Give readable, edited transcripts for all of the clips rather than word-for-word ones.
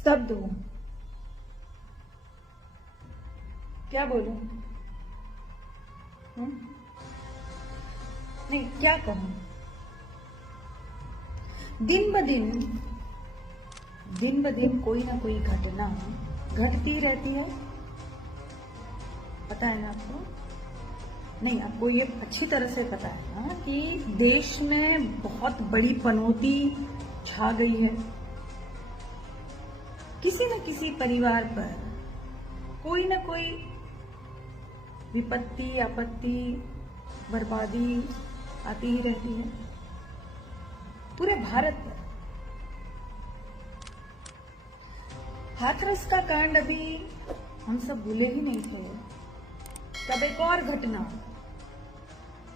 स्तब्ध हूं। क्या बोलूं? नहीं, क्या कहूं? दिन ब दिन कोई ना कोई घटना घटती रहती है। पता है ना आपको? नहीं, आपको ये अच्छी तरह से पता है ना कि देश में बहुत बड़ी पनौती छा गई है। किसी न किसी परिवार पर कोई ना कोई विपत्ति, आपत्ति, बर्बादी आती ही रहती है, पूरे भारत पर। हाथरस का कांड अभी हम सब भूले ही नहीं थे। तब एक और घटना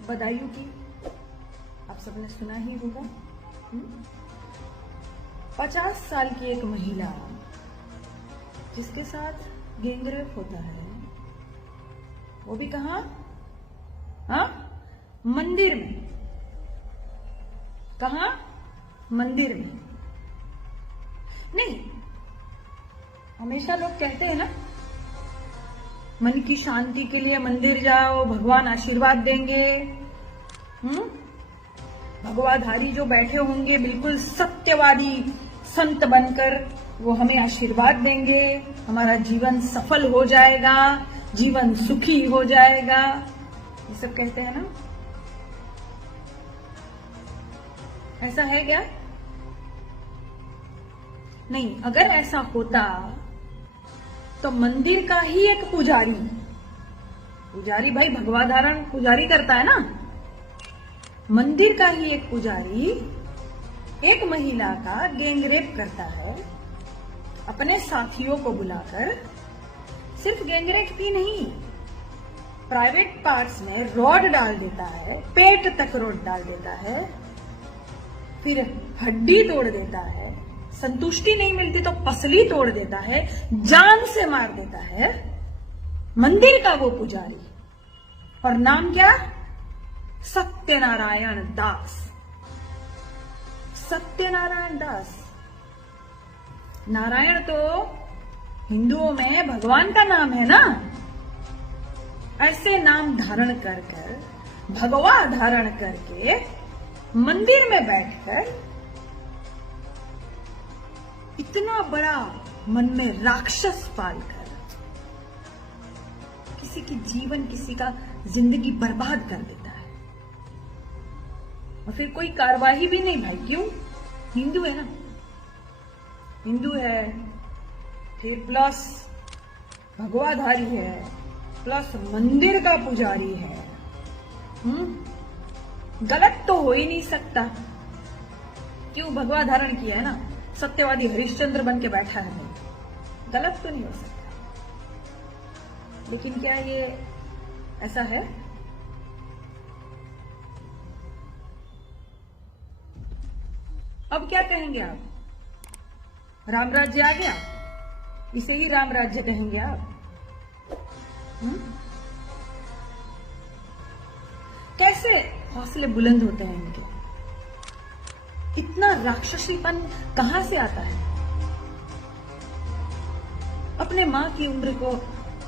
बदायूं की आप सबने सुना ही होगा। 50 साल की एक महिला जिसके साथ गैंगरेप होता है, वो भी कहां? मंदिर में। कहां? मंदिर में। नहीं, हमेशा लोग कहते हैं ना, मन की शांति के लिए मंदिर जाओ, भगवान आशीर्वाद देंगे। भगवाधारी जो बैठे होंगे बिल्कुल सत्यवादी संत बनकर, वो हमें आशीर्वाद देंगे, हमारा जीवन सफल हो जाएगा, जीवन सुखी हो जाएगा, ये सब कहते हैं ना। ऐसा है क्या? नहीं, अगर ऐसा होता तो मंदिर का ही एक पुजारी भाई भगवाधारण पुजारी करता है ना, मंदिर का ही एक पुजारी एक महिला का गैंगरेप करता है अपने साथियों को बुलाकर। सिर्फ गैंगरेप ही नहीं, प्राइवेट पार्ट्स में रॉड डाल देता है, पेट तक रॉड डाल देता है, फिर हड्डी तोड़ देता है, संतुष्टि नहीं मिलती तो पसली तोड़ देता है, जान से मार देता है मंदिर का वो पुजारी। और नाम क्या? सत्यनारायण दास। सत्यनारायण दास। नारायण तो हिंदुओं में भगवान का नाम है ना। ऐसे नाम धारण कर भगवा धारण करके मंदिर में बैठकर इतना बड़ा मन में राक्षस पालकर किसी की जीवन, किसी का जिंदगी बर्बाद कर देता है। और फिर कोई कार्रवाई भी नहीं भाई। क्यों? हिंदू है ना, हिंदू है, फिर प्लस भगवाधारी है, प्लस मंदिर का पुजारी है। गलत तो हो ही नहीं सकता। क्यों? भगवा धारण किया है ना, सत्यवादी हरिश्चंद्र बन के बैठा है, गलत तो नहीं हो सकता। लेकिन क्या ये ऐसा है? अब क्या कहेंगे आप? राम राज्य आ गया, इसे ही राम राज्य कहेंगे आप? कैसे हौसले बुलंद होते हैं इनके? इतना राक्षसीपन कहां से आता है? अपने माँ की उम्र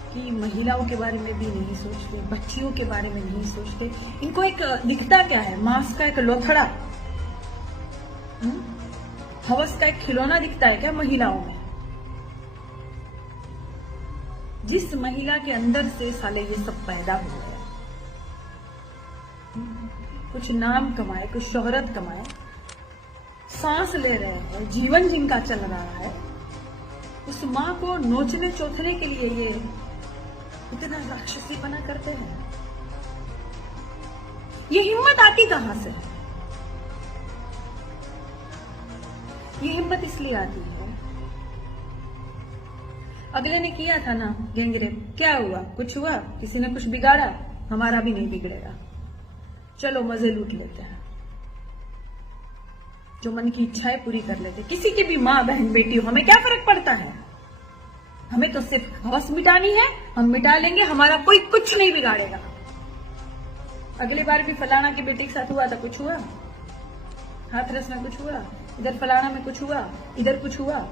की महिलाओं के बारे में भी नहीं सोचते, बच्चियों के बारे में नहीं सोचते। इनको एक दिखता क्या है? मांस का एक लोथड़ा, हवस का एक खिलौना दिखता है क्या महिलाओं में? जिस महिला के अंदर से साले ये सब पैदा हो गया, कुछ नाम कमाए, कुछ शोहरत कमाए, सांस ले रहे हैं, जीवन जिनका चल रहा है, उस मां को नोचने चोथने के लिए ये इतना राक्षसीपना करते हैं। ये हिम्मत आती कहां से? ये हिम्मत इसलिए आती है, अगले ने किया था ना गैंगरेप, क्या हुआ? कुछ हुआ? किसी ने कुछ बिगाड़ा? हमारा भी नहीं बिगड़ेगा, चलो मजे लूट लेते हैं, जो मन की इच्छाएं पूरी कर लेते। किसी की भी माँ बहन बेटी हो, हमें क्या फर्क पड़ता है? हमें तो सिर्फ हवस मिटानी है, हम मिटा लेंगे, हमारा कोई कुछ नहीं बिगाड़ेगा। अगली बार भी फलाना की बेटी के साथ हुआ था, कुछ हुआ? हाथरस में कुछ हुआ, इधर फलाना में कुछ हुआ, इधर कुछ हुआ।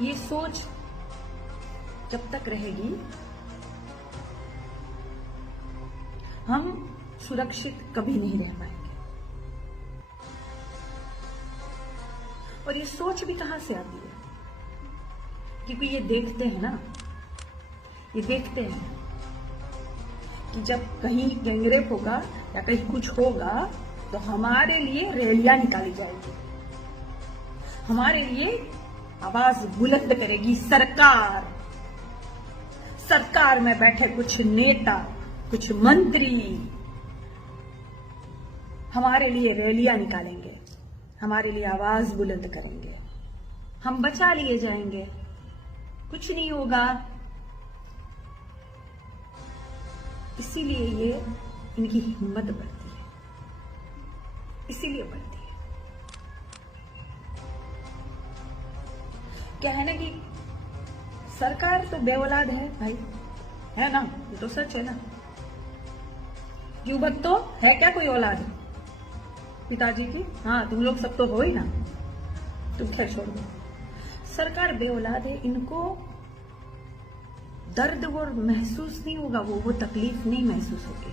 ये सोच जब तक रहेगी हम सुरक्षित कभी नहीं रह पाएंगे। और ये सोच भी कहां से आती है? क्योंकि ये देखते हैं ना, ये देखते हैं कि जब कहीं गैंगरेप होगा या कहीं कुछ होगा तो हमारे लिए रैलियां निकाली जाएगी, हमारे लिए आवाज बुलंद करेगी सरकार। सरकार में बैठे कुछ नेता, कुछ मंत्री हमारे लिए रैलियां निकालेंगे, हमारे लिए आवाज बुलंद करेंगे, हम बचा लिए जाएंगे, कुछ नहीं होगा। इसीलिए ये इनकी हिम्मत बढ़ती है, इसीलिए बढ़ती है। क्या है ना कि सरकार तो बेऔलाद है भाई, है ना, ये तो सच है ना। क्यों भक्तो, है क्या कोई औलाद पिताजी की? हाँ, तुम लोग सब तो हो ही ना, तुम खैर छोड़ दो। सरकार बेऔलाद है, इनको दर्द वो महसूस नहीं होगा, वो तकलीफ नहीं महसूस होगी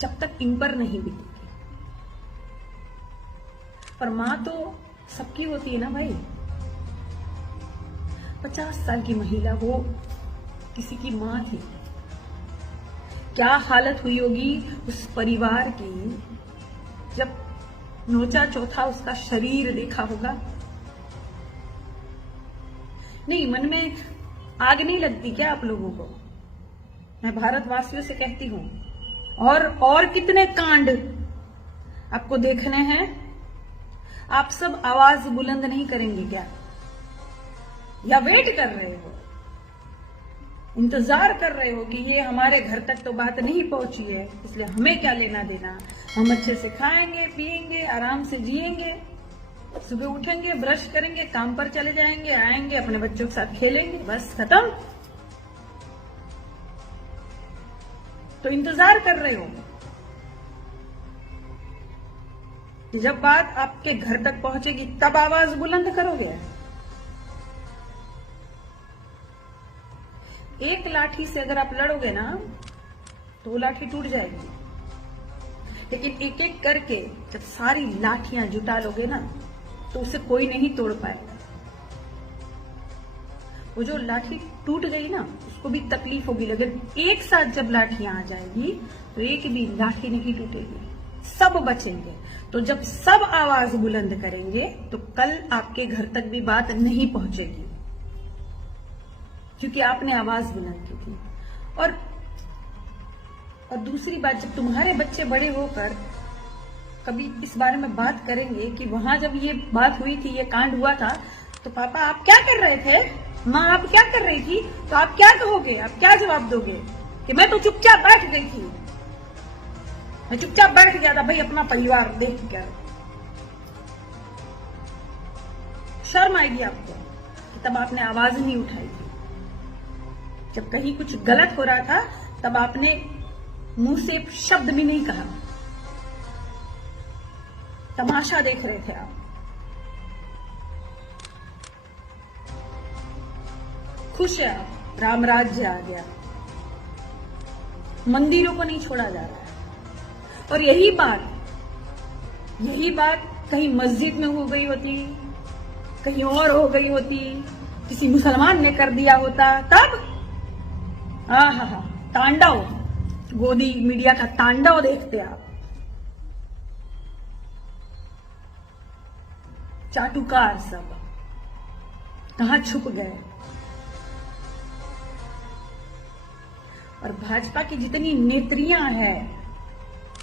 जब तक इन पर नहीं बीतेगी। पर मां तो सबकी होती है ना भाई। 50 साल की महिला वो किसी की मां थी, क्या हालत हुई होगी उस परिवार की जब नोचा चौथा उसका शरीर देखा होगा। नहीं, मन में आग नहीं लगती क्या आप लोगों को? मैं भारतवासियों से कहती हूं, और कितने कांड आपको देखने हैं? आप सब आवाज बुलंद नहीं करेंगे क्या? या वेट कर रहे हो, इंतजार कर रहे हो कि ये हमारे घर तक तो बात नहीं पहुंची है, इसलिए हमें क्या लेना देना, हम अच्छे से खाएंगे पिएंगे आराम से जिएंगे, सुबह उठेंगे ब्रश करेंगे काम पर चले जाएंगे, आएंगे अपने बच्चों के साथ खेलेंगे, बस खत्म। तो इंतजार कर रहे हो कि जब बात आपके घर तक पहुंचेगी तब आवाज बुलंद करोगे। एक लाठी से अगर आप लड़ोगे ना तो वो लाठी टूट जाएगी, लेकिन एक एक करके जब सारी लाठियां जुटा लोगे ना तो उसे कोई नहीं तोड़ पाएगा। वो जो लाठी टूट गई ना उसको भी तकलीफ होगी, लेकिन एक साथ जब लाठियां आ जाएगी तो एक भी लाठी नहीं टूटेगी, सब बचेंगे। तो जब सब आवाज बुलंद करेंगे तो कल आपके घर तक भी बात नहीं पहुंचेगी, क्योंकि आपने आवाज बुलंद की थी। और दूसरी बात, जब तुम्हारे बच्चे बड़े होकर कभी इस बारे में बात करेंगे कि वहां जब ये बात हुई थी, ये कांड हुआ था, तो पापा आप क्या कर रहे थे, माँ आप क्या कर रही थी, तो आप क्या कहोगे, आप क्या जवाब दोगे? कि मैं तो चुपचाप बैठ गई थी, मैं चुपचाप बैठ गया था भाई अपना परिवार देख कर। शर्म आएगी आपको कि तब आपने आवाज नहीं उठाई थी। जब कहीं कुछ गलत हो रहा था तब आपने मुंह से शब्द भी नहीं कहा, तमाशा देख रहे थे आप। खुश है आप, राम राज्य आ गया, मंदिरों को नहीं छोड़ा जा रहा है। और यही बात कहीं मस्जिद में हो गई होती, कहीं और हो गई होती, किसी मुसलमान ने कर दिया होता, तब हा तांडव, गोदी मीडिया का तांडव देखते आप। चाटुकार सब कहां छुप गए। और भाजपा की जितनी नेत्रियां हैं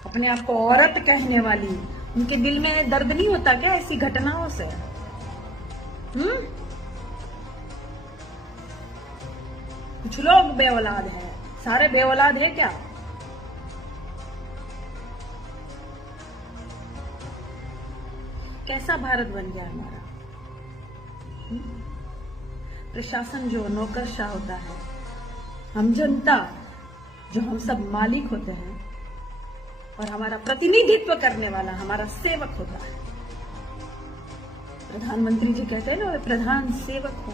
अपने आप को औरत कहने वाली, उनके दिल में दर्द नहीं होता क्या ऐसी घटनाओं से? कुछ लोग बेऔलाद हैं, सारे बेऔलाद है क्या? कैसा भारत बन गया हमारा? प्रशासन जो नौकरशाह होता है, हम जनता जो हम सब मालिक होते हैं, और हमारा प्रतिनिधित्व करने वाला हमारा सेवक होता है। प्रधानमंत्री जी कहते हैं ना, वे प्रधान सेवक हो।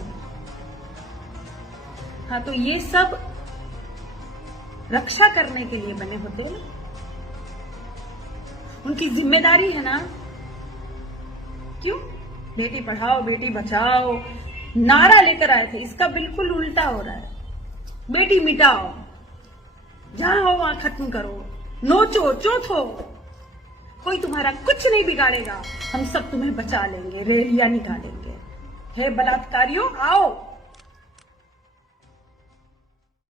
हाँ, तो ये सब रक्षा करने के लिए बने होते हैं, उनकी जिम्मेदारी है ना। क्यों? बेटी पढ़ाओ बेटी बचाओ नारा लेकर आए थे, इसका बिल्कुल उल्टा हो रहा है। बेटी मिटाओ, जहां हो वहां खत्म करो, नोचो चोथो, कोई तुम्हारा कुछ नहीं बिगाड़ेगा, हम सब तुम्हें बचा लेंगे, रैलियां निकालेंगे। हे बलात्कारियों, आओ।